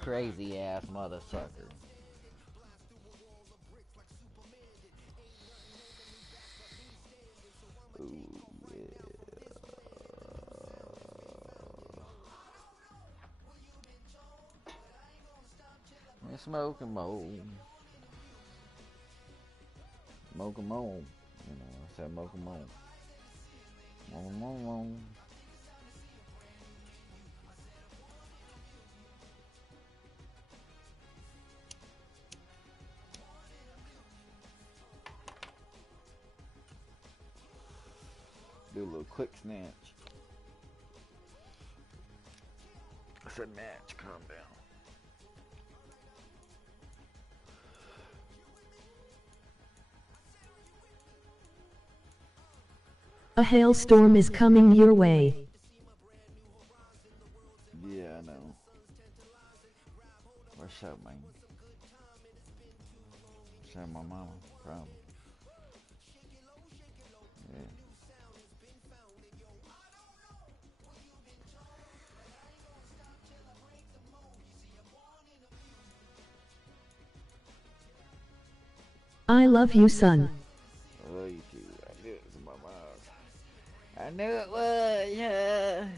Crazy ass mother sucker. Ooh, yeah. And smoke and mold. Smoke and mold. You know, I said smoke and mold. Mold. Do a little quick snatch. I said match, calm down. A hailstorm is coming your way. Yeah, I know. What's up, man? What's up, my mama? Problem. Yeah. I love you, son. Oh, you too. I knew it was in my mouth. I knew it was, yeah.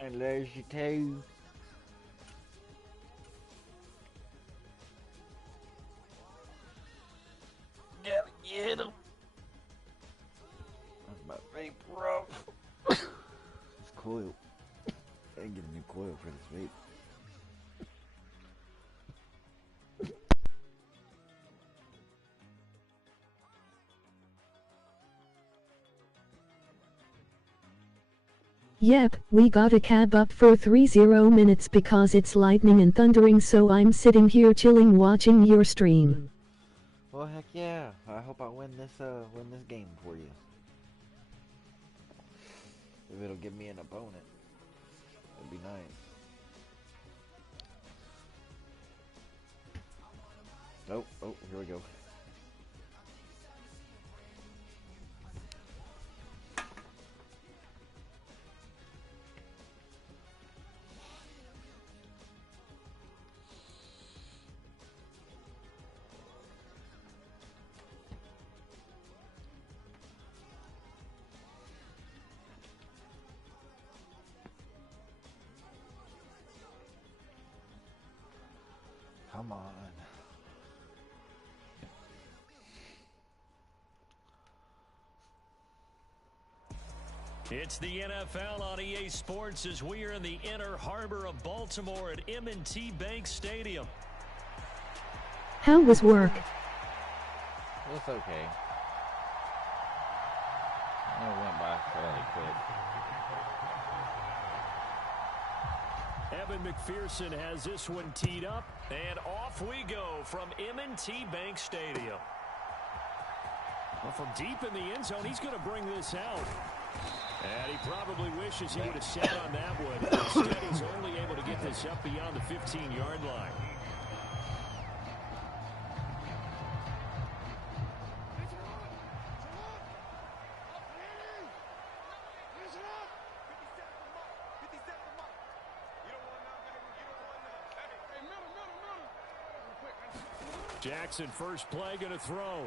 And there's you too. Gotta get him. That's my vape rough. This coil. I can get a new coil for this vape. Yep, we got a cab up for 30 minutes because it's lightning and thundering, so I'm sitting here chilling watching your stream. Well, heck yeah. I hope I win this game for you. If it'll give me an opponent, it'd be nice. Oh, here we go. Come on. It's the NFL on EA Sports as we are in the inner harbor of Baltimore at M&T Bank Stadium. How was work? It's okay. It went by fairly quick. Evan McPherson has this one teed up, and off we go from M&T Bank Stadium. Well, from deep in the end zone, he's going to bring this out. And he probably wishes he would have sat on that one. Instead, he's only able to get this up beyond the 15-yard line. Jackson, first play, going to throw.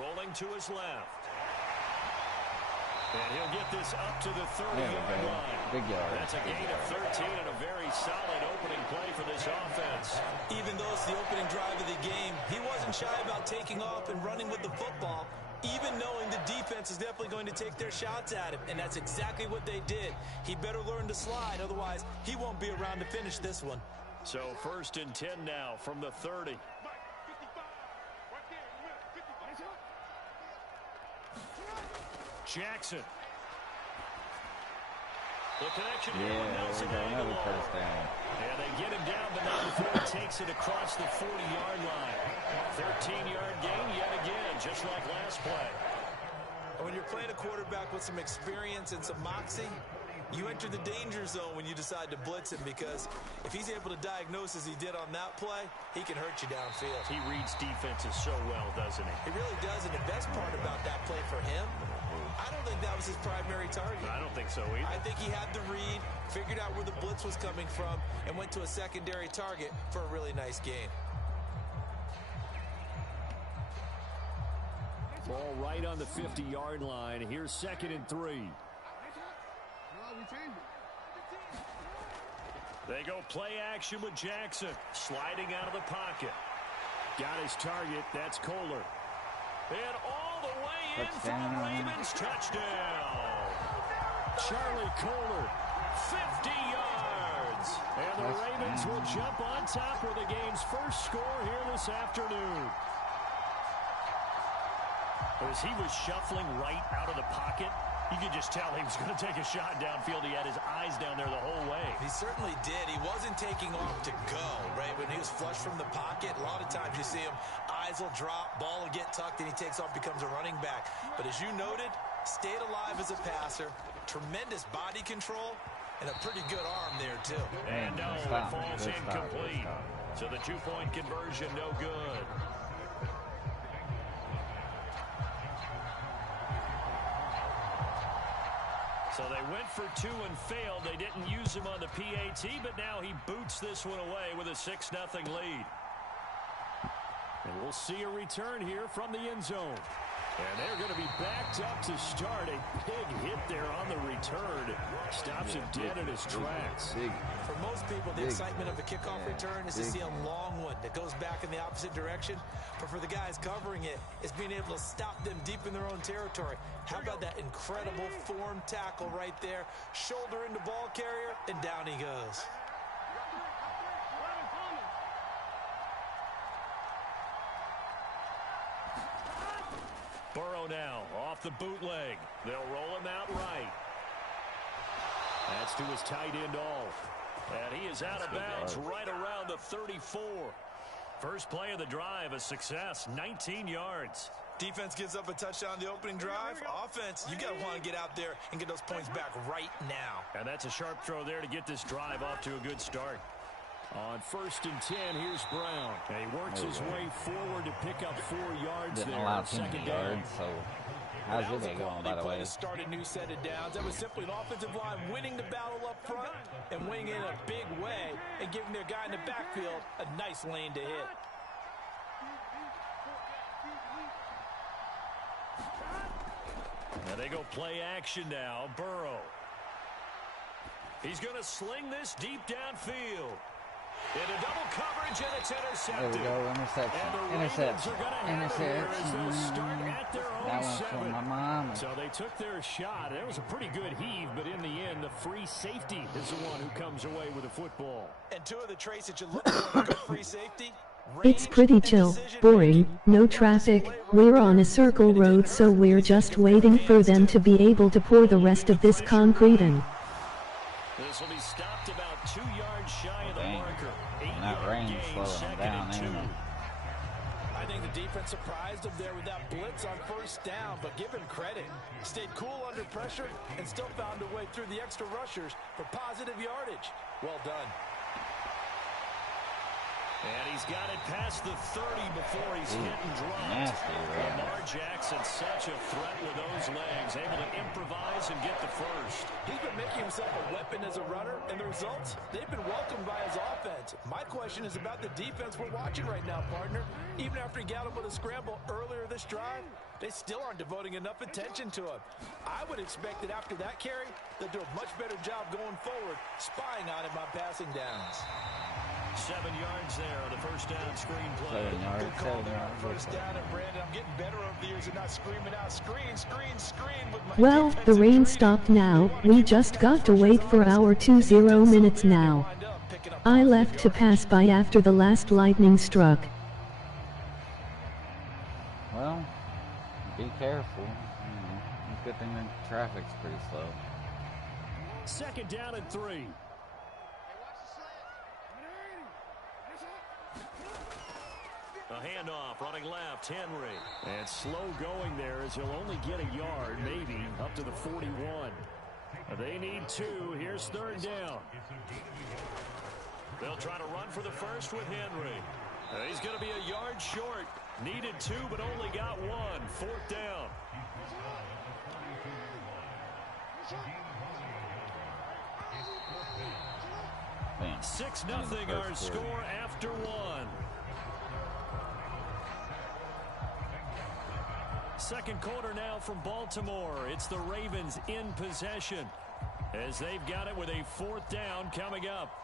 Rolling to his left. And he'll get this up to the 30-yard line. Big yard. That's a gain of 13 and a very solid opening play for this offense. Even though it's the opening drive of the game, he wasn't shy about taking off and running with the football, even knowing the defense is definitely going to take their shots at him. And that's exactly what they did. He better learn to slide, otherwise he won't be around to finish this one. So 1st and 10 now from the 30. Jackson. The connection here with Nelson another first down. And they get him down, but now before he takes it across the 40-yard line. 13-yard gain yet again, just like last play. When you're playing a quarterback with some experience and some moxie, you enter the danger zone when you decide to blitz him, because if he's able to diagnose as he did on that play, he can hurt you downfield. He reads defenses so well, doesn't he? He really does, and the best part about that play was his primary target. I don't think so either. I think he had the read, figured out where the blitz was coming from, and went to a secondary target for a really nice gain. Ball right on the 50-yard line. Here's 2nd and 3. They go play action with Jackson. Sliding out of the pocket. Got his target. That's Kohler. And all the way in for the Ravens. Touchdown. Charlie Kohler, 50 yards. And the Ravens will jump on top with the game's first score here this afternoon. As he was shuffling right out of the pocket, you could just tell he was going to take a shot downfield. He had his eyes down there the whole way. He certainly did. He wasn't taking off to go, right? When he was flush from the pocket, a lot of times you see him, eyes will drop, ball will get tucked, and he takes off, becomes a running back. But as you noted, stayed alive as a passer, tremendous body control, and a pretty good arm there, too. And no, it falls incomplete. So the two-point conversion, no good. So they went for 2 and failed. They didn't use him on the PAT, but now he boots this one away with a 6-0 lead. And we'll see a return here from the end zone. And they're going to be backed up to start. A big hit there on the return. Stops him dead in his tracks. For most people, the excitement of a kickoff return is to see a long one that goes back in the opposite direction. But for the guys covering it, it's being able to stop them deep in their own territory. How about that incredible form tackle right there? Shoulder into ball carrier, and down he goes. Burrow now off the bootleg. They'll roll him out right. That's to his tight end off. And he is out of bounds right around the 34. First play of the drive, a success, 19 yards. Defense gives up a touchdown the opening drive. Offense, you got to want to get out there and get those points back right now. And that's a sharp throw there to get this drive off to a good start. On 1st and 10, here's Brown. And he works his way forward to pick up 4 yards there on 2nd down. So how's your day going, by the way? To start a new set of downs. That was simply an offensive line winning the battle up front and winning in a big way and giving their guy in the backfield a nice lane to hit. Now they go play action now. Burrow. He's going to sling this deep downfield. Into double coverage, and it's intercepted. There we go, interception. Interception. That one's from my mom. So they took their shot. It was a pretty good heave, but in the end, the free safety is the one who comes away with the football. And two of the traits that you look for in a good free safety. It's pretty chill, boring, no traffic, we're on a circle road, so we're just waiting for them to be able to pour the rest of this concrete in. This will be stopped about 2 yards shy of the marker. That rain slowing down anyway. I think the defense surprised him there with that blitz on 1st down, but give him credit. Stayed cool under pressure and still found a way through the extra rushers for positive yardage. Well done. And he's got it past the 30 before he's hit and dropped. Nasty, right? Lamar Jackson, such a threat with those legs, able to improvise and get the first. He's been making himself a weapon as a runner, and the results, they've been welcomed by his offense. My question is about the defense we're watching right now, partner. Even after he got him with a scramble earlier this drive, they still aren't devoting enough attention to him. I would expect that after that carry, they'll do a much better job going forward, spying on him on passing downs. 7 yards there on the 1st down screen play. 7 yards, Good call 7 there yards. on 1st down, and Brandon, I'm getting better over the years and not screaming out, screen, screen, screen with my Well, the rain stopped now, we just got to wait for our 20 minutes now. I left to pass by after the last lightning struck. Well, be careful. Good thing the traffic's pretty slow. 2nd down and 3. A handoff, running left, Henry. And slow going there as he'll only get a yard, maybe, up to the 41. They need 2. Here's 3rd down. They'll try to run for the first with Henry. He's going to be a yard short. Needed 2, but only got 1. 4th down. Bam. 6-0 our score after one. Second quarter now from Baltimore. It's the Ravens in possession as they've got it with a 4th down coming up.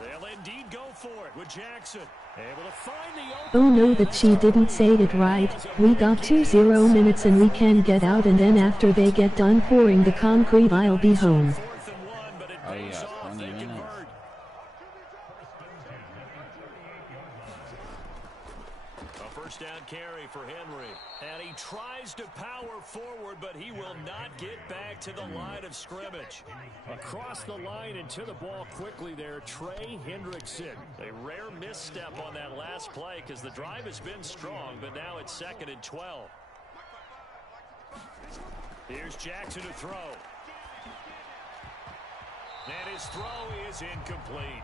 They'll indeed go for it with Jackson. Able to find the open. Oh no, that she didn't say it right. We got 20 minutes and we can get out, and then after they get done pouring the concrete I'll be home. 4th and 1, but it Oh pays yeah, off. 20 They minutes. convert. A first down carry for Henry. And he tries to power forward, but he will not get back to the line of scrimmage. Across the line and to the ball quickly there, Trey Hendrickson. A rare misstep on that last play because the drive has been strong, but now it's 2nd and 12. Here's Jackson to throw. And his throw is incomplete.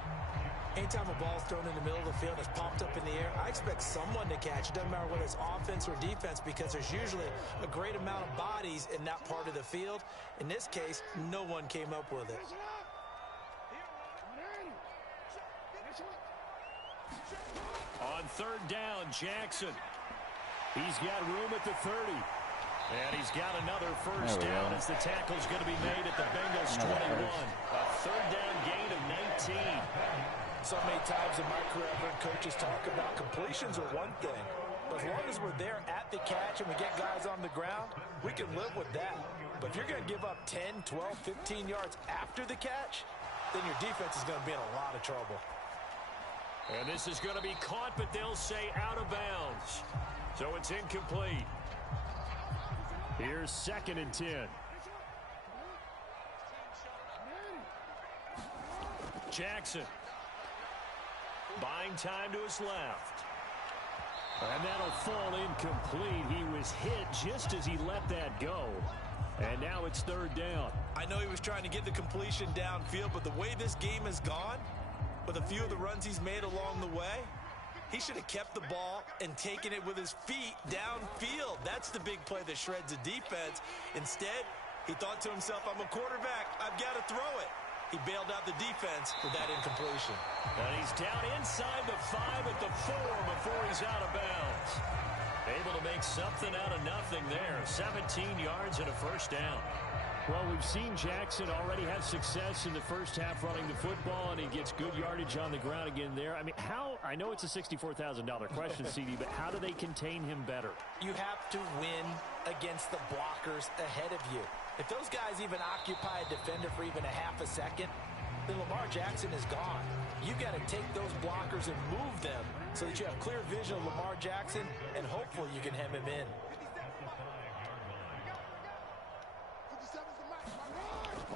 Anytime a ball's thrown in the middle of the field and it's popped up in the air, I expect someone to catch. It doesn't matter whether it's offense or defense, because there's usually a great amount of bodies in that part of the field. In this case, no one came up with it. On 3rd down, Jackson. He's got room at the 30. And he's got another first down as the tackle's going to be made at the Bengals 21. A 3rd down gain of 19. So many times in my career, I've heard coaches talk about completions are one thing. But as long as we're there at the catch and we get guys on the ground, we can live with that. But if you're going to give up 10, 12, 15 yards after the catch, then your defense is going to be in a lot of trouble. And this is going to be caught, but they'll say out of bounds. So it's incomplete. Here's 2nd and 10. Jackson. Buying time to his left. And that'll fall incomplete. He was hit just as he let that go. And now it's 3rd down. I know he was trying to get the completion downfield, but the way this game has gone, with a few of the runs he's made along the way, he should have kept the ball and taken it with his feet downfield. That's the big play that shreds the defense. Instead, he thought to himself, I'm a quarterback, I've got to throw it. He bailed out the defense with that incompletion. And he's down inside the 5 at the 4 before he's out of bounds. Able to make something out of nothing there. 17 yards and a first down. Well, we've seen Jackson already have success in the first half running the football, and he gets good yardage on the ground again there. I mean, I know it's a $64,000 question, CD, but how do they contain him better? You have to win against the blockers ahead of you. If those guys even occupy a defender for even a half a second, then Lamar Jackson is gone. You've got to take those blockers and move them so that you have clear vision of Lamar Jackson, and hopefully you can hem him in.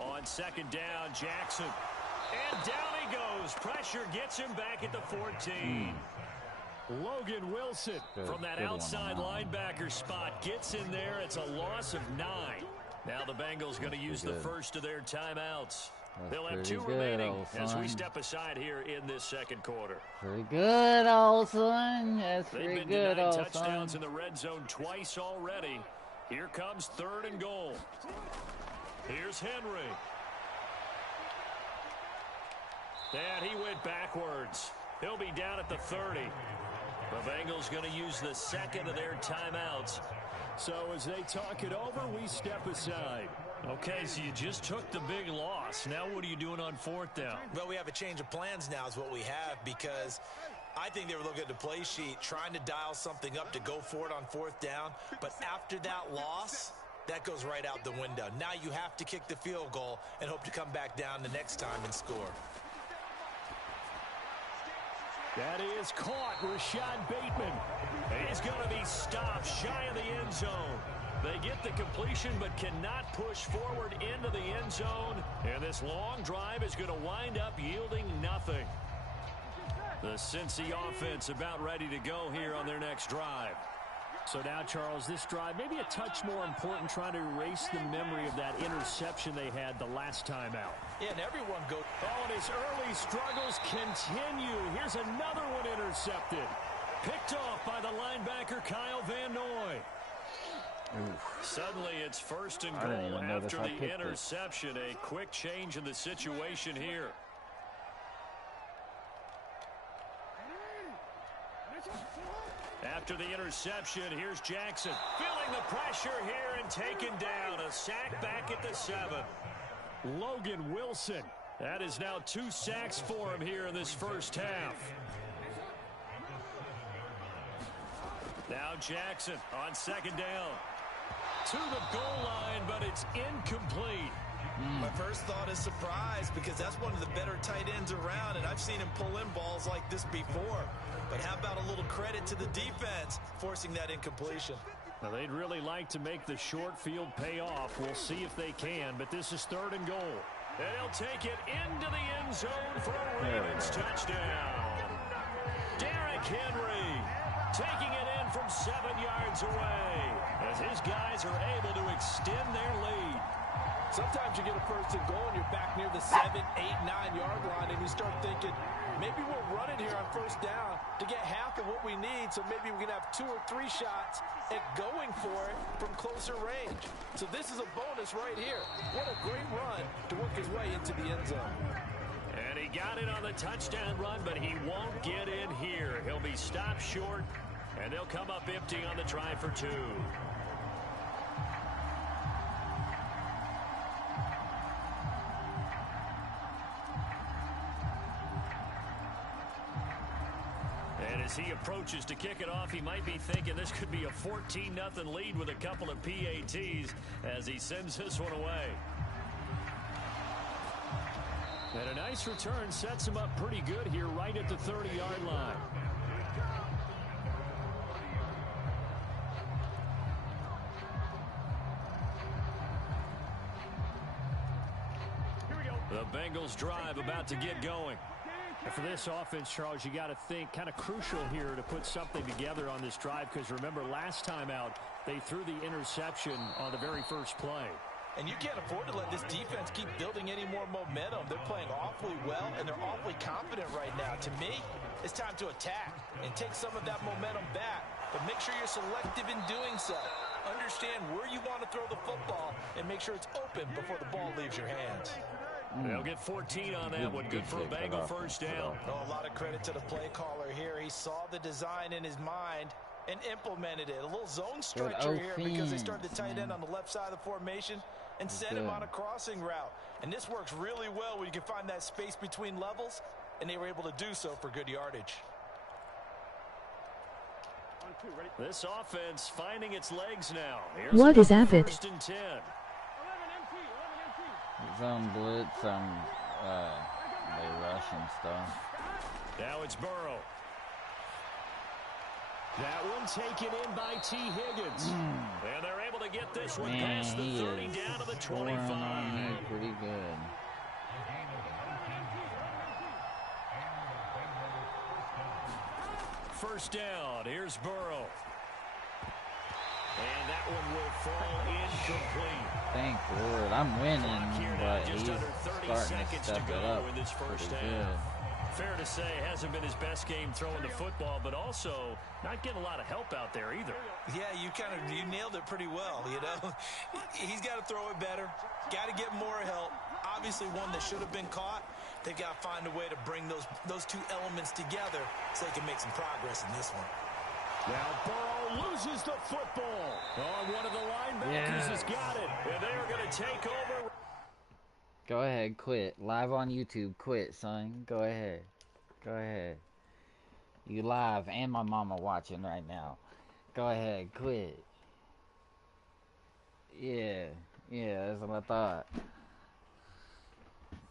On 2nd down, Jackson. And down he goes. Pressure gets him back at the 14. Logan Wilson from that outside linebacker spot gets in there. It's a loss of 9. Now the Bengals going to use the first of their timeouts. They'll have 2 remaining as we step aside here in this second quarter. Pretty good, Olsen. That's pretty They've been good, denied Olsen. touchdowns in the red zone twice already. Here comes 3rd and goal. Here's Henry. And he went backwards. He'll be down at the 30. The Bengals going to use the second of their timeouts. So as they talk it over, we step aside. Okay, so you just took the big loss. Now what are you doing on 4th down? Well, we have a change of plans now is what we have, because I think they were looking at the play sheet, trying to dial something up to go for it on 4th down. But after that loss, that goes right out the window. Now you have to kick the field goal and hope to come back down the next time and score. That is caught. Rashad Bateman. He's going to be stopped shy of the end zone. They get the completion but cannot push forward into the end zone. And this long drive is going to wind up yielding nothing. The Cincy offense about ready to go here on their next drive. So now, Charles, this drive maybe a touch more important, trying to erase the memory of that interception they had the last time out. Yeah, and everyone goes. Oh, and his early struggles continue. Here's another one intercepted. Picked off by the linebacker, Kyle Van Noy. Oof. Suddenly, it's first and goal after the interception. A quick change in the situation here. After the interception, here's Jackson. Feeling the pressure here and taken down. A sack back at the 7. Logan Wilson. That is now 2 sacks for him here in this first half. Now Jackson on second down. To the goal line, but it's incomplete. My first thought is surprise, because that's one of the better tight ends around, and I've seen him pull in balls like this before. But how about a little credit to the defense forcing that incompletion? Well, they'd really like to make the short field pay off. We'll see if they can, but this is third and goal. And he'll take it into the end zone for a Ravens touchdown. Derrick Henry taking it in from 7 yards away as his guys are able to extend their lead. Sometimes you get a first and goal and you're back near the 7, 8, 9-yard line, and you start thinking, maybe we'll run it here on first down to get half of what we need, so maybe we can have 2 or 3 shots at going for it from closer range. So this is a bonus right here. What a great run to work his way into the end zone. And he got it on the touchdown run, but he won't get in here. He'll be stopped short, and they'll come up empty on the try for 2. As he approaches to kick it off, he might be thinking this could be a 14-0 lead with a couple of PATs as he sends this one away. And a nice return sets him up pretty good here right at the 30-yard line. The Bengals drive about to get going. And for this offense, Charles, you got to think kind of crucial here to put something together on this drive, because remember last time out they threw the interception on the very first play. And you can't afford to let this defense keep building any more momentum. They're playing awfully well, and they're awfully confident right now. To me, it's time to attack and take some of that momentum back, but make sure you're selective in doing so. Understand where you want to throw the football and make sure it's open before the ball leaves your hands. They'll get 14 on that one. Good for a Bengal first down. Oh, a lot of credit to the play caller here. He saw the design in his mind and implemented it. A little zone stretcher here because they started the tight end on the left side of the formation and sent him on a crossing route. And this works really well when you can find that space between levels, and they were able to do so for good yardage. This offense finding its legs now. What is Avid? First and 10. Zone blitz, they rush and stuff. Now it's Burrow. That one taken in by T. Higgins. And they're able to get this one past the 30 down to the 25. Pretty good. First down. Here's Burrow. And that one will fall incomplete. Thank Lord. I'm winning, but he's just under 30 seconds to go in this first half. Fair to say, hasn't been his best game throwing the football, but also not getting a lot of help out there either. Yeah, you nailed it pretty well, you know. He's got to throw it better. Got to get more help. Obviously one that should have been caught. They've got to find a way to bring those two elements together so they can make some progress in this one. Now Burrow loses the football. Oh, one of the linebackers has got it. And they are going to take over. Go ahead, quit. Live on YouTube, quit, son. Go ahead. Go ahead. You live and my mama watching right now. Go ahead, quit. Yeah, that's what I thought.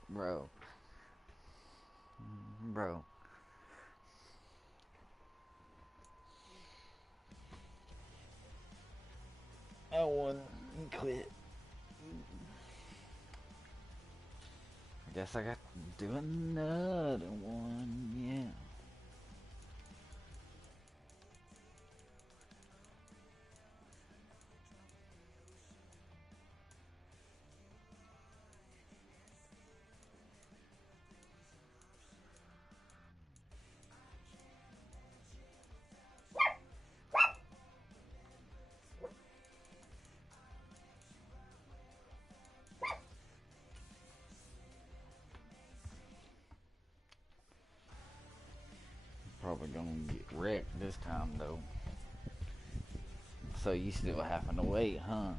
Bro. I won. Quit. I guess I got to do another one, yeah. get wrecked this time, though. So you still having to wait, huh?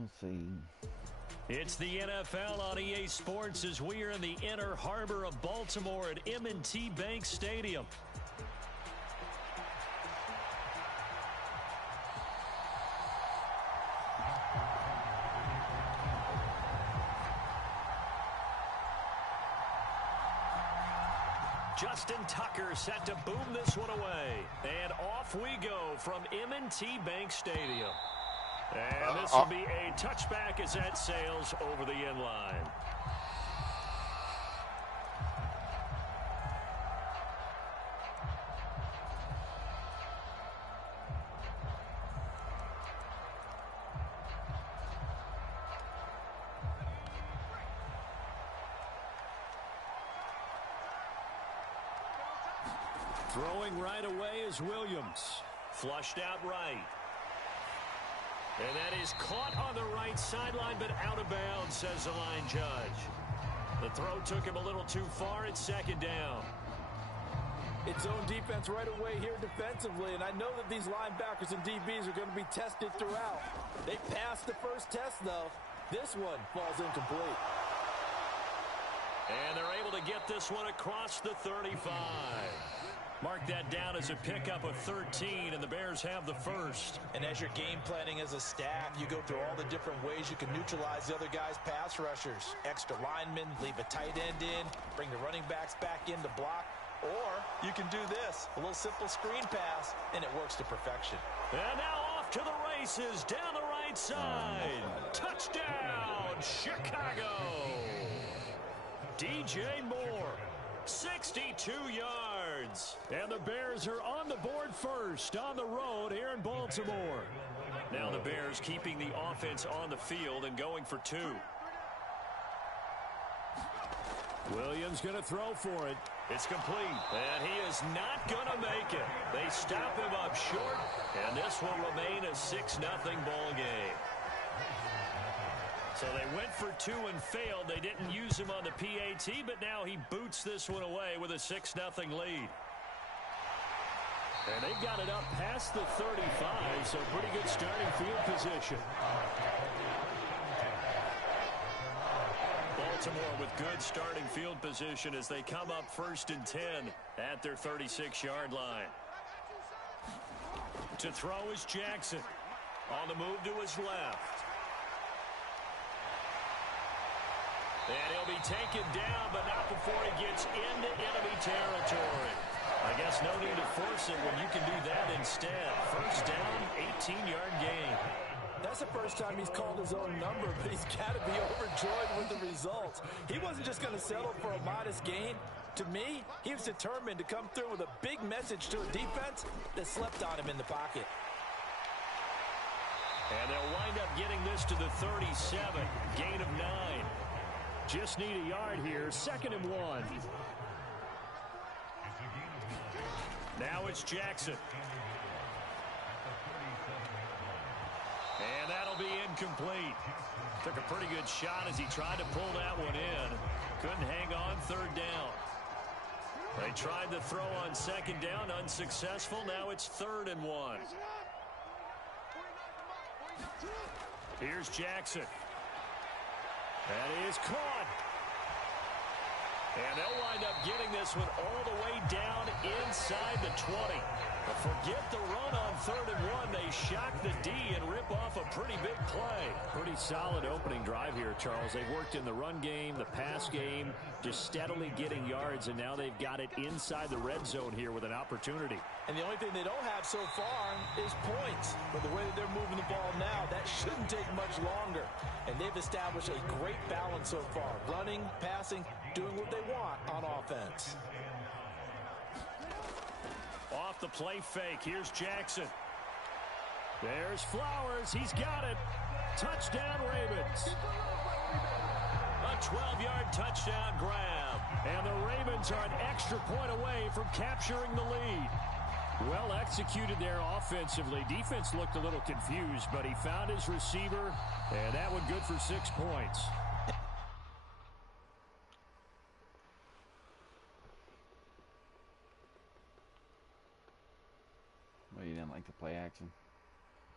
Let's see. It's the NFL on EA Sports as we are in the inner harbor of Baltimore at M&T Bank Stadium. Justin Tucker set to boom this one away. And off we go from M&T Bank Stadium. And this will be a touchback as that sails over the end line. Throwing right away is Williams. Flushed out right. And that is caught on the right sideline, but out of bounds, says the line judge. The throw took him a little too far. It's second down. It's zone defense right away here defensively, and I know that these linebackers and DBs are going to be tested throughout. They passed the first test, though. This one falls incomplete. And they're able to get this one across the 35. Mark that down as a pickup of 13, and the Bears have the first. And as you're game planning as a staff, you go through all the different ways you can neutralize the other guy's pass rushers. Extra linemen, leave a tight end in, bring the running backs back in to block. Or you can do this, a little simple screen pass, and it works to perfection. And now off to the races, down the right side. Touchdown, Chicago. DJ Moore. 62 yards. And the Bears are on the board first on the road here in Baltimore. Now the Bears keeping the offense on the field and going for two. Williams going to throw for it. It's complete. And he is not going to make it. They stop him up short, and this will remain a 6-0 ball game. So they went for two and failed. They didn't use him on the PAT, but now he boots this one away with a 6-0 lead. And they've got it up past the 35, so pretty good starting field position. Baltimore with good starting field position as they come up 1st and 10 at their 36-yard line. To throw is Jackson. On the move to his left. And he'll be taken down, but not before he gets into enemy territory. I guess no need to force it when you can do that instead. First down, 18-yard gain. That's the first time he's called his own number, but he's got to be overjoyed with the results. He wasn't just going to settle for a modest gain. To me, he was determined to come through with a big message to a defense that slept on him in the pocket. And they'll wind up getting this to the 37, gain of 9. Just need a yard here, 2nd and 1. Now it's Jackson. And that'll be incomplete. Took a pretty good shot as he tried to pull that one in. Couldn't hang on 3rd down. They tried to throw on 2nd down, unsuccessful. Now it's 3rd and 1. Here's Jackson. That is caught. And they'll wind up getting this one all the way down inside the 20. But forget the run on 3rd and 1. They shock the D and rip off a pretty big play. Pretty solid opening drive here, Charles. They've worked in the run game, the pass game, just steadily getting yards, and now they've got it inside the red zone here with an opportunity. And the only thing they don't have so far is points. But the way that they're moving the ball now, that shouldn't take much longer. And they've established a great balance so far. Running, passing, doing what they want on offense. Off the play fake, here's Jackson. There's Flowers, he's got it. Touchdown Ravens. A 12-yard touchdown grab. And the Ravens are an extra point away from capturing the lead. Well executed there offensively. Defense looked a little confused, but he found his receiver, and that one good for 6 points. Well, you didn't like the play action?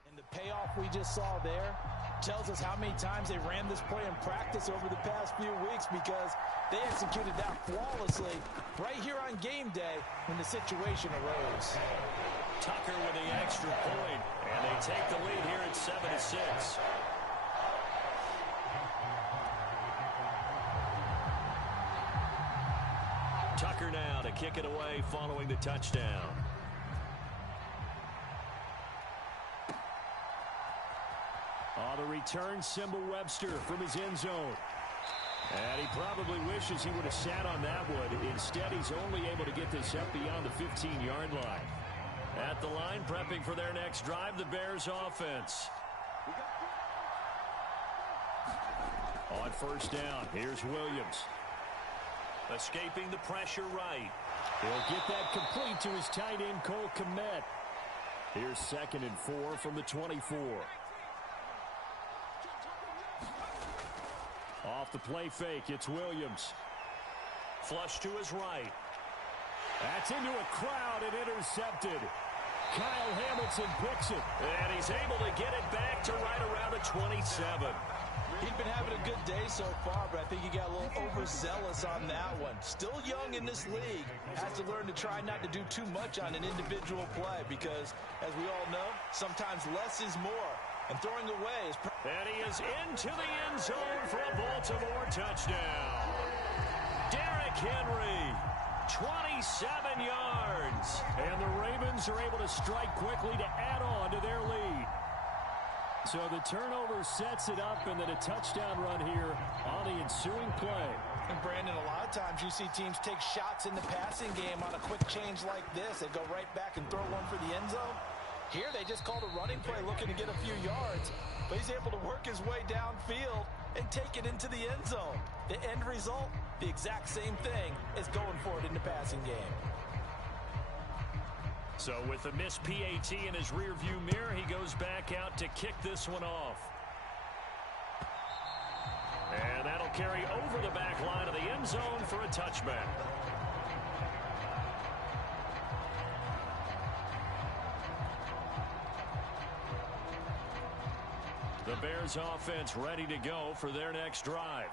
And the payoff we just saw there tells us how many times they ran this play in practice over the past few weeks, because they executed that flawlessly right here on game day when the situation arose. Tucker with the extra point, and they take the lead here at 7-6. Tucker now to kick it away following the touchdown. On the return, Symbol Webster from his end zone. And he probably wishes he would have sat on that one. Instead, he's only able to get this up beyond the 15-yard line. At the line, prepping for their next drive, the Bears offense. On first down, here's Williams. Escaping the pressure right. He'll get that complete to his tight end, Cole Kmet. Here's 2nd and 4 from the 24. Off the play fake, it's Williams. Flush to his right. That's into a crowd and intercepted. Kyle Hamilton picks it. And he's able to get it back to right around the 27. He's been having a good day so far, but I think he got a little overzealous on that one. Still young in this league. Has to learn to try not to do too much on an individual play, because, as we all know, sometimes less is more. And throwing away is... And he is into the end zone for a Baltimore touchdown. Derrick Henry, 27 yards. And the Ravens are able to strike quickly to add on to their lead. So the turnover sets it up, and then a touchdown run here on the ensuing play. And Brandon, a lot of times you see teams take shots in the passing game on a quick change like this. They go right back and throw one for the end zone. Here they just called a running play looking to get a few yards, but he's able to work his way downfield and take it into the end zone. The end result, the exact same thing as going for it in the passing game. So with a missed PAT in his rearview mirror, he goes back out to kick this one off. And that'll carry over the back line of the end zone for a touchback. The Bears offense ready to go for their next drive.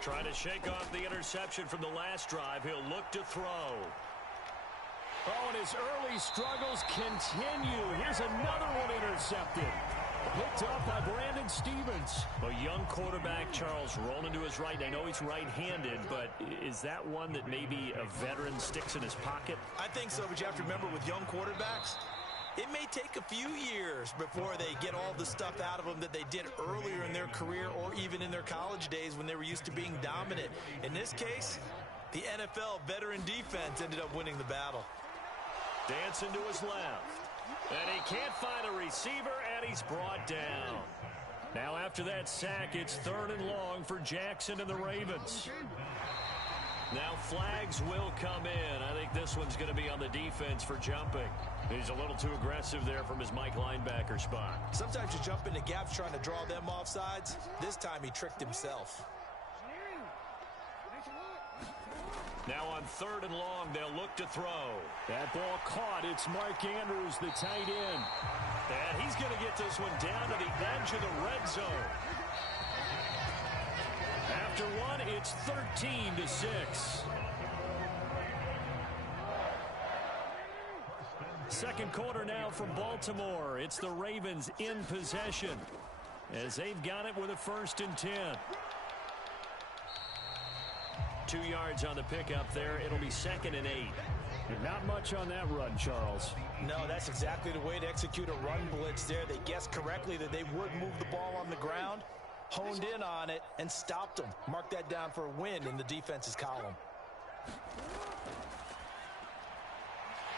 Trying to shake off the interception from the last drive. He'll look to throw. Oh, and his early struggles continue. Here's another one intercepted. Picked up by Brandon Stevens. A young quarterback, Charles, rolling to his right. I know he's right-handed, but is that one that maybe a veteran sticks in his pocket? I think so, but you have to remember with young quarterbacks, it may take a few years before they get all the stuff out of them that they did earlier in their career or even in their college days when they were used to being dominant. In this case, the NFL veteran defense ended up winning the battle. Dancing to his left. And he can't find a receiver, and he's brought down. Now after that sack, it's 3rd and long for Jackson and the Ravens. Now flags will come in. I think this one's going to be on the defense for jumping. He's a little too aggressive there from his Mike linebacker spot. Sometimes you jump into gaps trying to draw them off sides. This time he tricked himself. Now on 3rd and long, they'll look to throw. That ball caught. It's Mark Andrews, the tight end. And he's going to get this one down to the edge of the red zone. After one, it's 13-6. Second quarter now from Baltimore. It's the Ravens in possession as they've got it with a 1st and 10. 2 yards on the pickup there. It'll be 2nd and 8. Not much on that run, Charles. No, that's exactly the way to execute a run blitz there. They guessed correctly that they would move the ball on the ground, honed in on it, and stopped them. Mark that down for a win in the defense's column.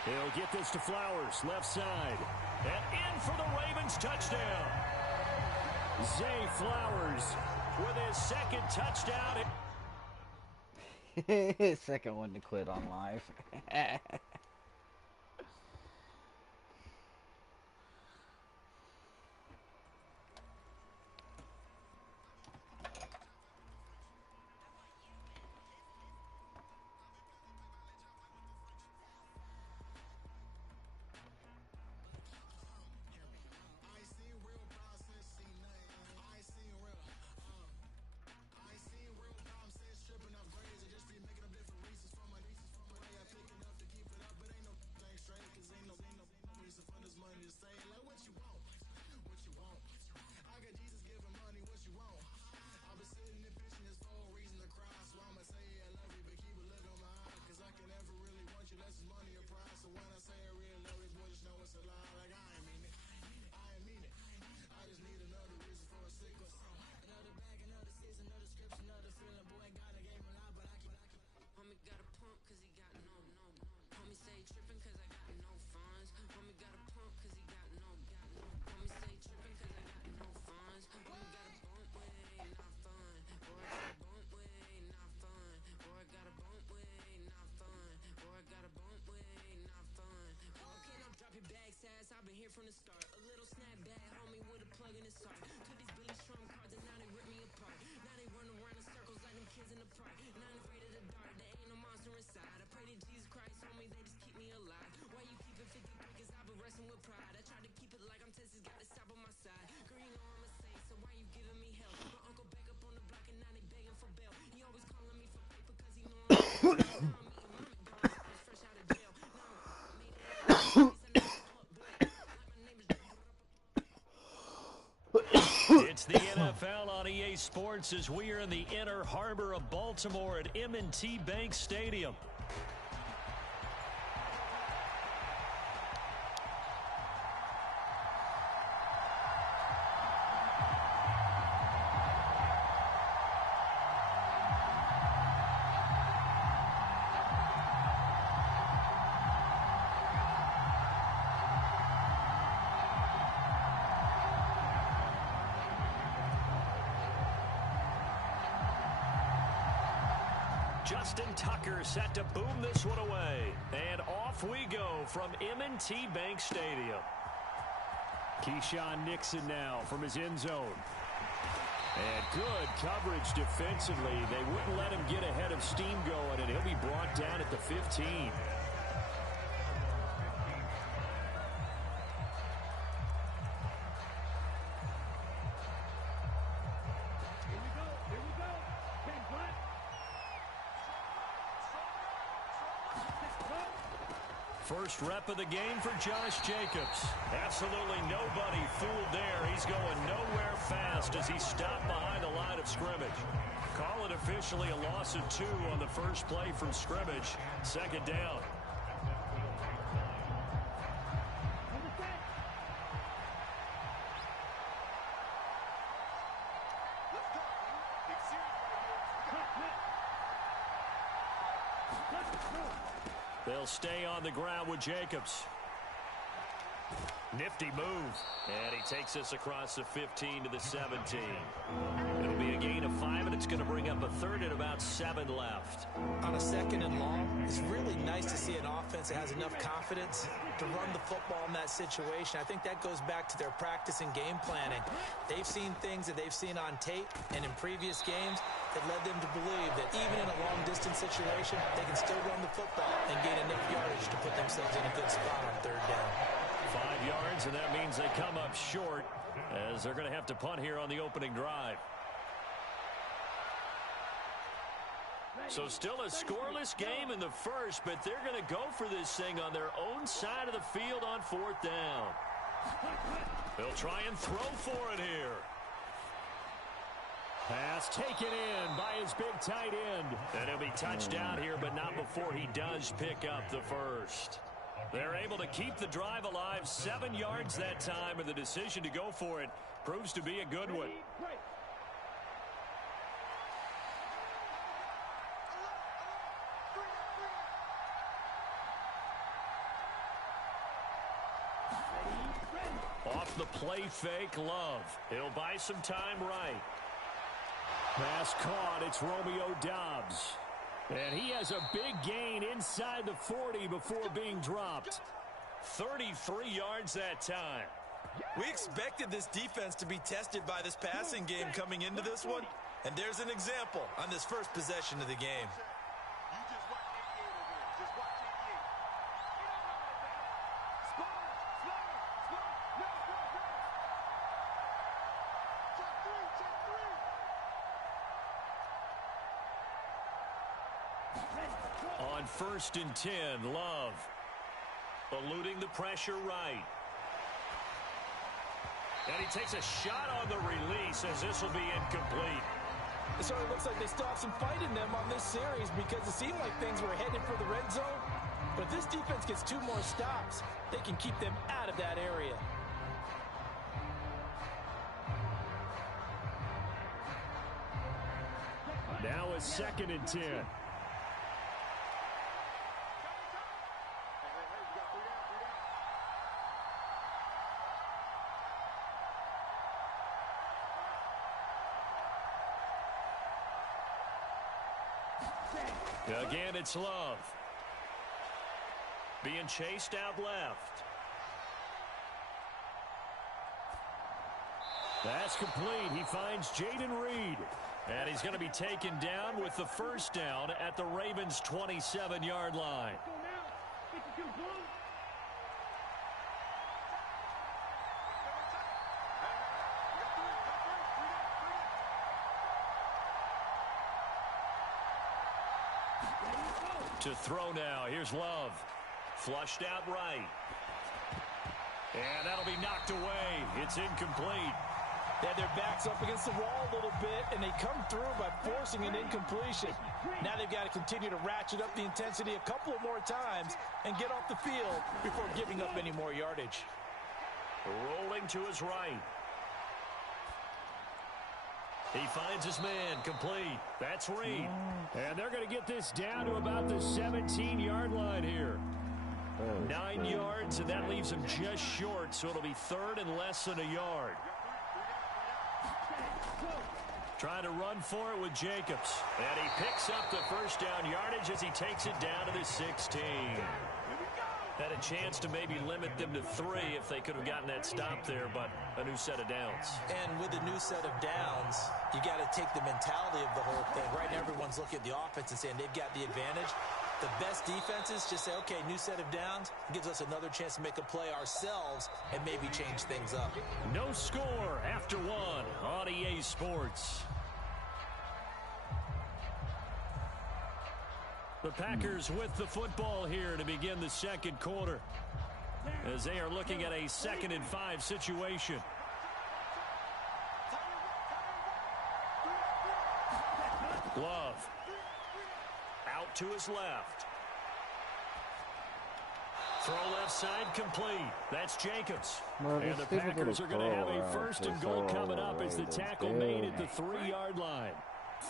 He'll get this to Flowers, left side. And in for the Ravens touchdown. Zay Flowers with his second touchdown. Second one to quit on live. From the start, a little snapback, homie, with a plug in his heart. Took these Billy Strum cards and now they rip me apart. Now they run around in circles like them kids in the park. And I ain't afraid of the dark, there ain't no monster inside. I pray to Jesus Christ, homie, they just keep me alive. Why you keep it 53? Cause I've been wrestling with pride. I tried to keep it like I'm Texas, got the stop on my side. Girl, you know I'm a saint, so why you giving me hell? My uncle back up on the block and now they begging for bail. He always calling me for paper cause he know I'm fresh out of jail. Now I'm made it. It's the NFL on EA Sports as we are in the inner harbor of Baltimore at M&T Bank Stadium. Justin Tucker set to boom this one away. And off we go from M&T Bank Stadium. Keyshawn Nixon now from his end zone. And good coverage defensively. They wouldn't let him get ahead of steam going, and he'll be brought down at the 15. First rep of the game for Josh Jacobs. Absolutely nobody fooled there. He's going nowhere fast as he stopped behind the line of scrimmage. Call it officially a loss of 2 on the first play from scrimmage. Second down. They'll stay on the ground with Jacobs. Nifty move. And he takes us across the 15 to the 17. It'll be a gain of 5, and it's going to bring up a third and about 7 left. On a second and long, it's really nice to see an offense that has enough confidence to run the football in that situation. I think that goes back to their practice and game planning. They've seen things that they've seen on tape and in previous games that led them to believe that even in a long-distance situation, they can still run the football and gain enough yardage to put themselves in a good spot on third down. 5 yards, and that means they come up short as they're going to have to punt here on the opening drive. So still a scoreless game in the first, but they're going to go for this thing on their own side of the field on 4th down. They'll try and throw for it here. Pass taken in by his big tight end. And he'll be touched down here, but not before he does pick up the first. They're able to keep the drive alive, 7 yards that time, and the decision to go for it proves to be a good one. the play fake. Love. He'll buy some time right. Pass caught. It's Romeo Doubs. And he has a big gain inside the 40 before being dropped. 33 yards that time. We expected this defense to be tested by this passing game coming into this one. And there's an example on this first possession of the game. On 1st and 10, Love. Eluding the pressure right. And he takes a shot on the release as this will be incomplete. It certainly looks like they still have some fight in them on this series because it seemed like things were headed for the red zone. But if this defense gets 2 more stops, they can keep them out of that area. Now a 2nd and 10. Again, it's Love. Being chased out left. That's complete. He finds Jaden Reed. And he's going to be taken down with the first down at the Ravens' 27-yard line. To throw now. Here's Love. Flushed out right. And that'll be knocked away. It's incomplete. They had their backs up against the wall a little bit, and they come through by forcing an incompletion. Now they've got to continue to ratchet up the intensity a couple of more times and get off the field before giving up any more yardage. Rolling to his right. He finds his man, complete. That's Reed. And they're going to get this down to about the 17-yard line here. 9 yards, and that leaves him just short, so it'll be 3rd and less than a yard. Trying to run for it with Jacobs. And he picks up the first down yardage as he takes it down to the 16. Had a chance to maybe limit them to 3 if they could have gotten that stop there, but a new set of downs. And with a new set of downs, you got to take the mentality of the whole thing. Right now, everyone's looking at the offense and saying they've got the advantage. The best defenses just say, okay, new set of downs, gives us another chance to make a play ourselves and maybe change things up. No score after 1 on EA Sports. The Packers with the football here to begin the second quarter as they are looking at a 2nd and 5 situation. Love. Out to his left. Throw left side complete. That's Jacobs. And the Packers are going to have a 1st and goal coming up as the tackle made at the 3-yard line.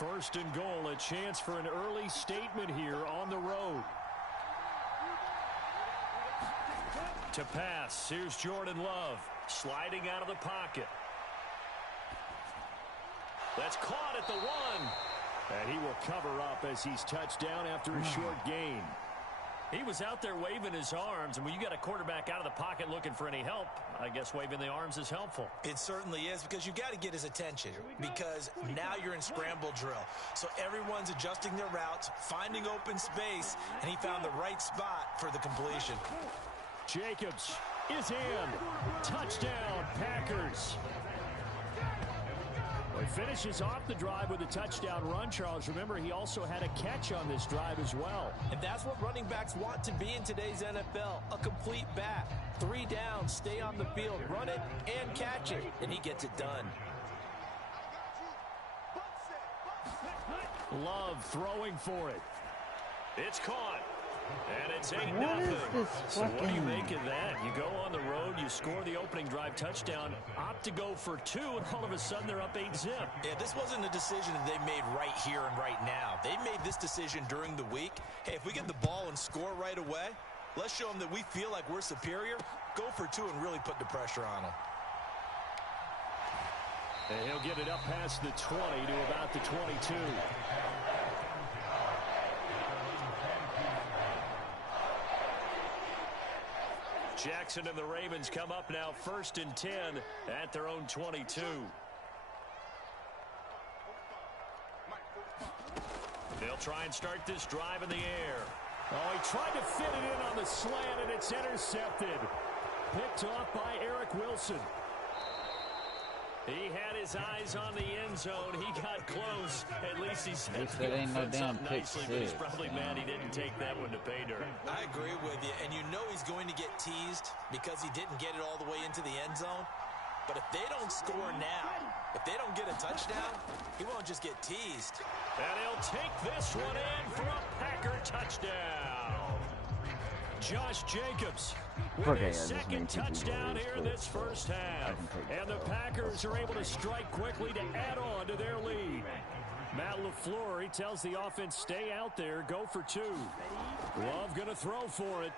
1st and goal, a chance for an early statement here on the road. To pass, here's Jordan Love, sliding out of the pocket. That's caught at the 1. And he will cover up as he's touched down after a short gain. He was out there waving his arms, and when you got a quarterback out of the pocket looking for any help, I guess waving the arms is helpful. It certainly is, because you got to get his attention, because now you're in scramble drill. So everyone's adjusting their routes, finding open space, and he found the right spot for the completion. Jacobs is in. Touchdown, Packers. Well, he finishes off the drive with a touchdown run, Charles. Remember, he also had a catch on this drive as well. And that's what running backs want to be in today's NFL, a complete back. 3 downs, stay on the field, run it, and catch it, and he gets it done. Love throwing for it. It's caught. And it's 8-0. So what do you make of that? You go on the road, you score the opening drive touchdown, opt to go for 2, and all of a sudden they're up 8-zip. Yeah, this wasn't a decision that they made right here and right now. They made this decision during the week. Hey, if we get the ball and score right away, let's show them that we feel like we're superior. Go for 2 and really put the pressure on them. And he'll get it up past the 20 to about the 22. Jackson and the Ravens come up now 1st and 10 at their own 22. They'll try and start this drive in the air. Oh, he tried to fit it in on the slant, and it's intercepted. Picked off by Eric Wilson. He had his eyes on the end zone. He got close. At least he's ain't no damn pick nicely, but he's probably mad he didn't take that one to pay dirt. I agree with you, and you know he's going to get teased because he didn't get it all the way into the end zone. But if they don't score now, if they don't get a touchdown, he won't just get teased. And he'll take this one in for a Packer touchdown. Josh Jacobs with his second touchdown here in this first half. And the Packers are able to strike quickly to add on to their lead. Matt LaFleur, he tells the offense, stay out there, go for 2. Love going to throw for it.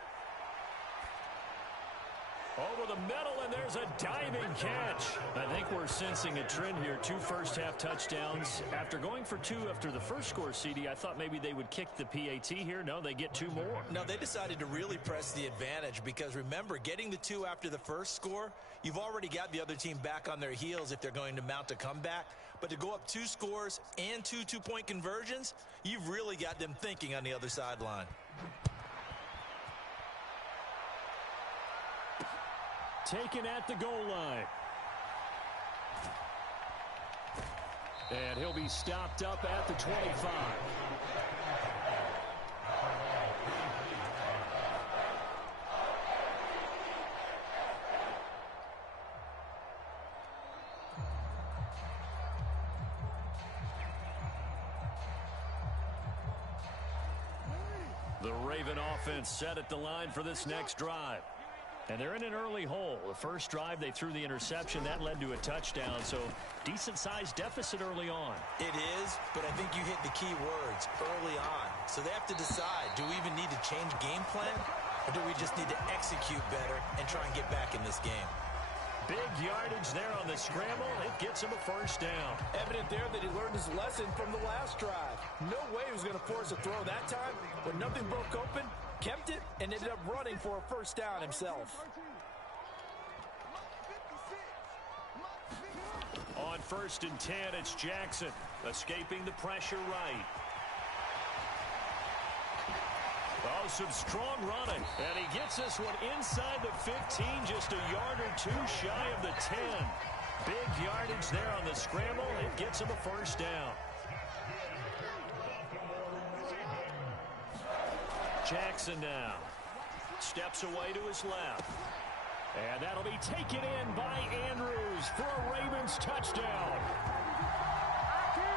Over the middle, and there's a diving catch. I think we're sensing a trend here. 2 first-half touchdowns. After going for 2 after the first score, CD, I thought maybe they would kick the PAT here. No, they get 2 more. No, they decided to really press the advantage because, remember, getting the 2 after the first score, you've already got the other team back on their heels if they're going to mount a comeback. But to go up 2 scores and 2 two-point conversions, you've really got them thinking on the other sideline. Taken at the goal line. And he'll be stopped up at the 25. The Raven offense set at the line for this next drive. And they're in an early hole. The first drive, they threw the interception. That led to a touchdown, so decent-sized deficit early on. It is, but I think you hit the key words, early on. So they have to decide, do we even need to change game plan, or do we just need to execute better and try and get back in this game? Big yardage there on the scramble. It gets him a first down. Evident there that he learned his lesson from the last drive. No way he was going to force a throw that time. When nothing broke open, kept it, and ended up running for a first down himself. On 1st and 10, it's Jackson escaping the pressure right. Oh, some strong running. And he gets this one inside the 15, just a yard or 2 shy of the 10. Big yardage there on the scramble. It gets him a first down. Jackson now steps away to his left. And that'll be taken in by Andrews for a Ravens touchdown.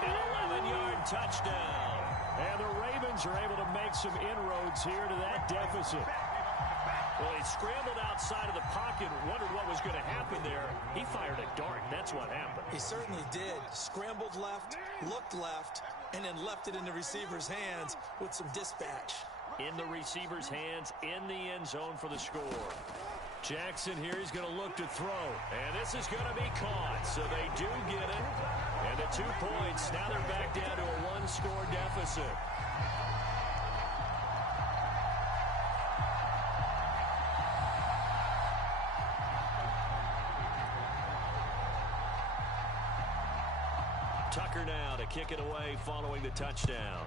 An 11-yard touchdown. And the Ravens are able to make some inroads here to that deficit. Well, he scrambled outside of the pocket, wondered what was going to happen there. He fired a dart. That's what happened. He certainly did. Scrambled left, looked left, and then left it in the receiver's hands with some dispatch. In the receiver's hands, in the end zone for the score. Jackson here is going to look to throw. And this is going to be caught. So they do get it. And the 2 points. Now they're back down to a 1-score deficit. Tucker now to kick it away following the touchdown.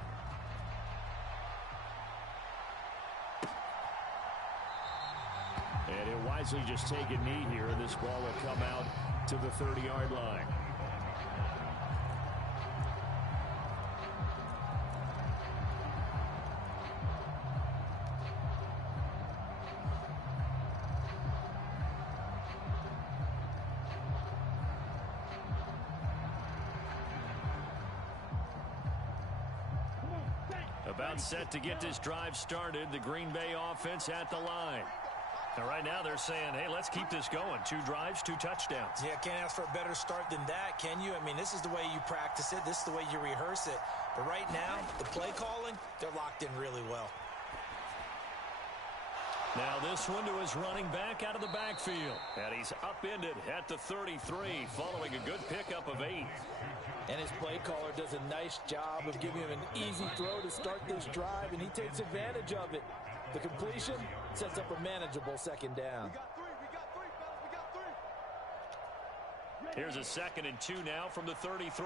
And he'll wisely just take a knee here, and this ball will come out to the 30-yard line. About set to get this drive started. The Green Bay offense at the line. And right now they're saying, hey, let's keep this going. 2 drives, 2 touchdowns. Yeah, can't ask for a better start than that, can you? I mean, this is the way you practice it. This is the way you rehearse it. But right now, the play calling, they're locked in really well. Now this one to his running back out of the backfield. And he's upended at the 33 following a good pickup of 8. And his play caller does a nice job of giving him an easy throw to start this drive, and he takes advantage of it. The completion sets up a manageable second down. Here's a 2nd and 2 now from the 33.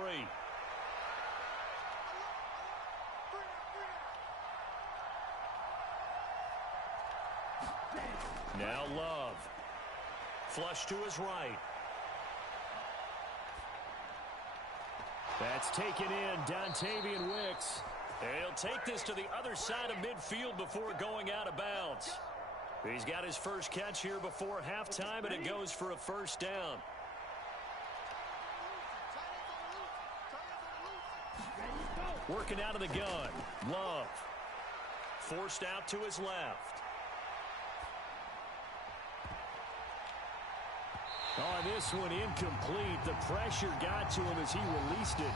Now Love. Flush to his right. That's taken in. Dontavian Wicks. He'll take this to the other side of midfield before going out of bounds. He's got his first catch here before halftime, and it goes for a first down. Working out of the gun. Love. Forced out to his left. On this one, incomplete. The pressure got to him as he released it.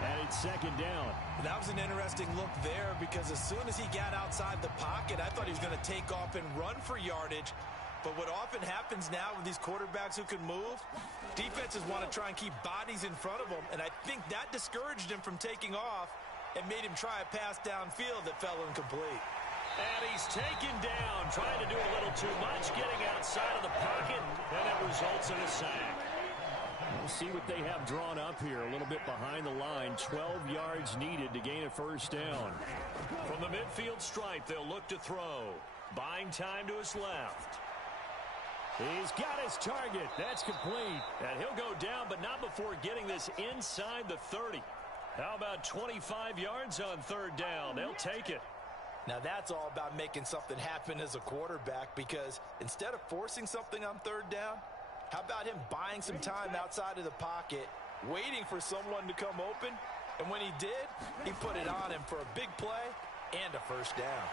And it's second down. That was an interesting look there because as soon as he got outside the pocket, I thought he was going to take off and run for yardage. But what often happens now with these quarterbacks who can move, defenses want to try and keep bodies in front of them. And I think that discouraged him from taking off and made him try a pass downfield that fell incomplete. And he's taken down, trying to do a little too much, getting outside of the pocket, and it results in a sack. We'll see what they have drawn up here, a little bit behind the line. 12 yards needed to gain a first down. From the midfield stripe, they'll look to throw. Buying time to his left. He's got his target. That's complete. And he'll go down, but not before getting this inside the 30. How about 25 yards on third down? They'll take it. Now that's all about making something happen as a quarterback, because instead of forcing something on third down, how about him buying some time outside of the pocket, waiting for someone to come open, and when he did, he put it on him for a big play and a first down.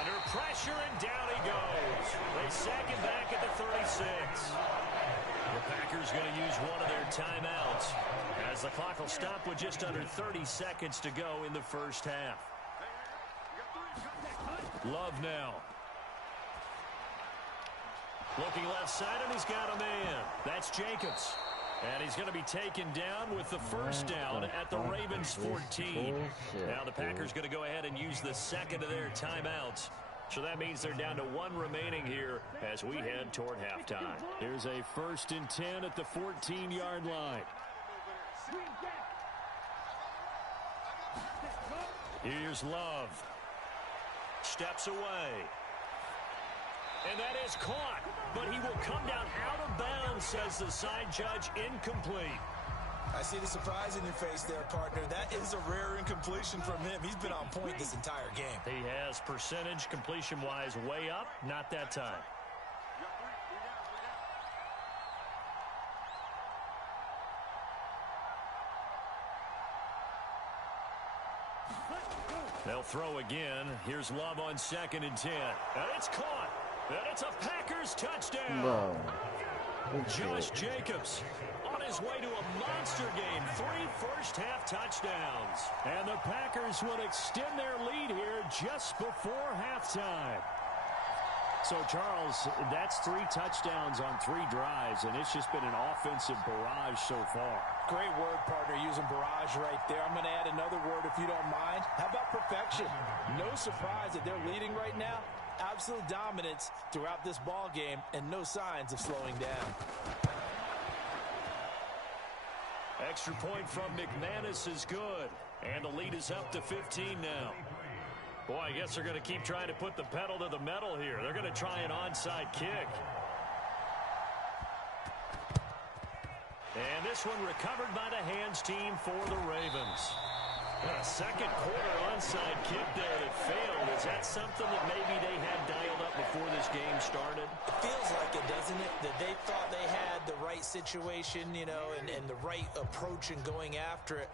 Under pressure, and down he goes. They sack him back at the 36. The Packers going to use one of their timeouts as the clock will stop with just under 30 seconds to go in the first half. Love now. Looking left side, and he's got a man. That's Jacobs. And he's going to be taken down with the first down at the Ravens 14. Now the Packers going to go ahead and use the second of their timeouts. So that means they're down to one remaining here as we head toward halftime. Here's a 1st and 10 at the 14-yard line. Here's Love. Steps away. And that is caught, but he will come down out of bounds, says the side judge. Incomplete. I see the surprise in your face there, partner. That is a rare incompletion from him. He's been on point this entire game. He has percentage completion-wise way up. Not that time. They'll throw again. Here's Love on 2nd and 10. And it's caught. And it's a Packers touchdown. Whoa. Josh Jacobs on his way to a monster game. 3 first-half touchdowns. And the Packers will extend their lead here just before halftime. So, Charles, that's 3 touchdowns on 3 drives, and it's just been an offensive barrage so far. Great word, partner, using barrage right there. I'm going to add another word if you don't mind. How about perfection? No surprise that they're leading right now. Absolute dominance throughout this ball game and no signs of slowing down. Extra point from McManus is good, and the lead is up to 15 now. Boy, I guess they're going to keep trying to put the pedal to the metal here. They're going to try an onside kick. And this one recovered by the hands team for the Ravens. A second quarter onside kick there that failed. Is that something that maybe they had dialed up before this game started? It feels like it, doesn't it? That they thought they had the right situation, you know, and the right approach in going after it.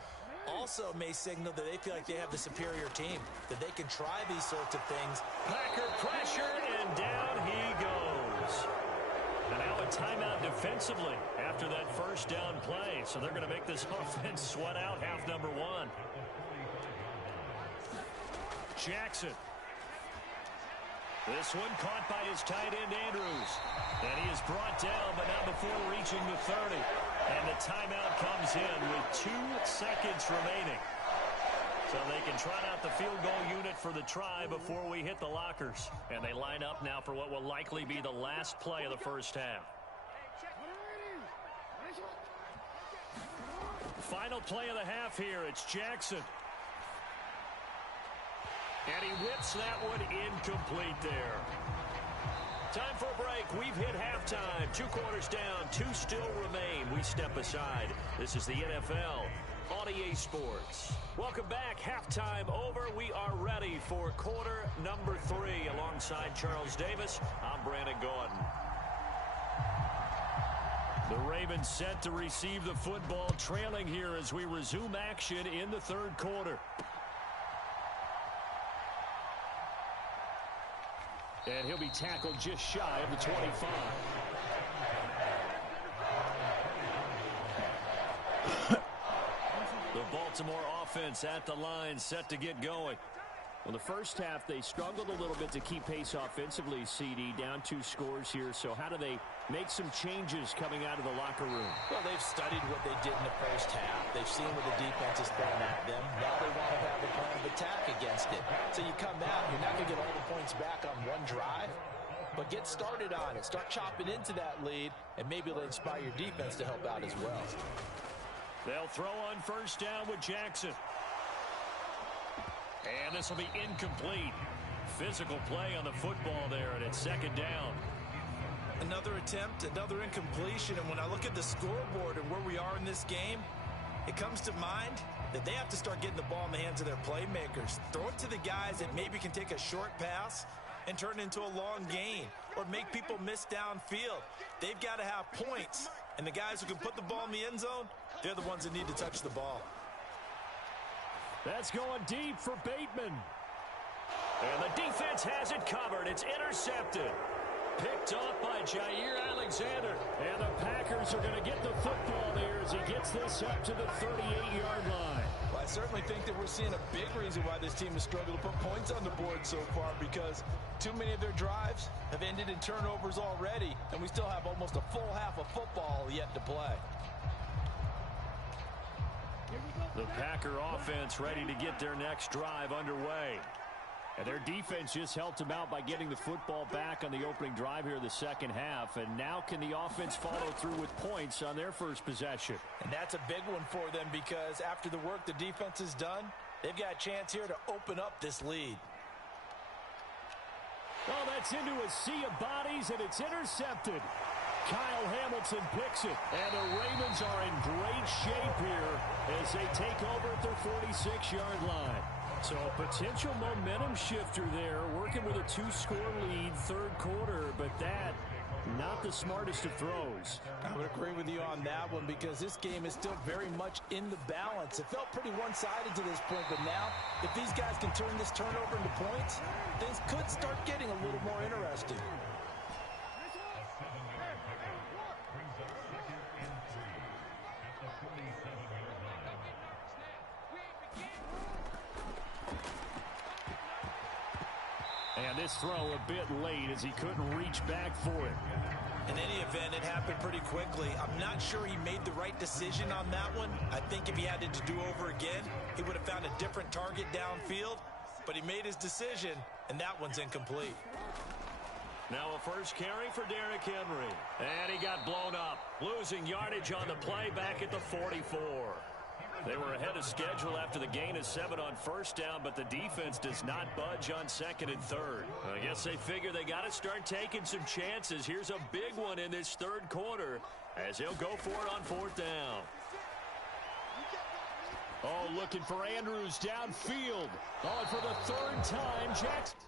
Also may signal that they feel like they have the superior team, that they can try these sorts of things. Packer pressure, and down he goes. And now a timeout defensively after that first down play. So they're going to make this offense sweat out half number 1. Jackson. This one caught by his tight end, Andrews. And he is brought down, but not before reaching the 30. And the timeout comes in with 2 seconds remaining. So they can trot out the field goal unit for the try before we hit the lockers. And they line up now for what will likely be the last play of the first half. Final play of the half here. It's Jackson. And he whips that one incomplete there. Time for a break. We've hit halftime. 2 quarters down. 2 still remain. We step aside. This is the NFL on EA Sports. Welcome back. Halftime over. We are ready for quarter number 3. Alongside Charles Davis, I'm Brandon Gordon. The Ravens set to receive the football, trailing here as we resume action in the third quarter. And he'll be tackled just shy of the 25. The Baltimore offense at the line, set to get going. Well, the first half, they struggled a little bit to keep pace offensively, CD, down 2 scores here. So how do they make some changes coming out of the locker room? Well, they've studied what they did in the first half. They've seen what the defense is throwing at them. Now they want to have a plan of attack against it. So you come out, you're not going to get all the points back on one drive, but get started on it. Start chopping into that lead, and maybe it'll inspire your defense to help out as well. They'll throw on first down with Jackson. And this will be incomplete. Physical play on the football there, and it's second down. Another attempt, another incompletion, and when I look at the scoreboard and where we are in this game, it comes to mind that they have to start getting the ball in the hands of their playmakers. Throw it to the guys that maybe can take a short pass and turn it into a long gain or make people miss downfield. They've got to have points, and the guys who can put the ball in the end zone, they're the ones that need to touch the ball. That's going deep for Bateman. And the defense has it covered. It's intercepted. Picked up by Jair Alexander. And the Packers are going to get the football there as he gets this up to the 38-yard line. Well, I certainly think that we're seeing a big reason why this team has struggled to put points on the board so far, because too many of their drives have ended in turnovers already, and we still have almost a full half of football yet to play. The Packer offense ready to get their next drive underway. And their defense just helped them out by getting the football back on the opening drive here in the second half. And now can the offense follow through with points on their first possession? And that's a big one for them, because after the work the defense has done, they've got a chance here to open up this lead. Oh, that's into a sea of bodies, and it's intercepted. Kyle Hamilton picks it, and the Ravens are in great shape here as they take over at their 46-yard line. So a potential momentum shifter there, working with a 2-score lead, third quarter, but that, not the smartest of throws. I would agree with you on that one, because this game is still very much in the balance. It felt pretty one-sided to this point, but now, if these guys can turn this turnover into points, things could start getting a little more interesting. And this throw a bit late as he couldn't reach back for it. In any event, it happened pretty quickly. I'm not sure he made the right decision on that one. I think if he had it to do over again, he would have found a different target downfield. But he made his decision, and that one's incomplete. Now a first carry for Derrick Henry. And he got blown up, losing yardage on the play back at the 44. They were ahead of schedule after the gain of 7 on first down, but the defense does not budge on second and third. I guess they figure they got to start taking some chances. Here's a big one in this third quarter as they'll go for it on fourth down. Oh, looking for Andrews downfield. Oh, and for the third time, Jackson.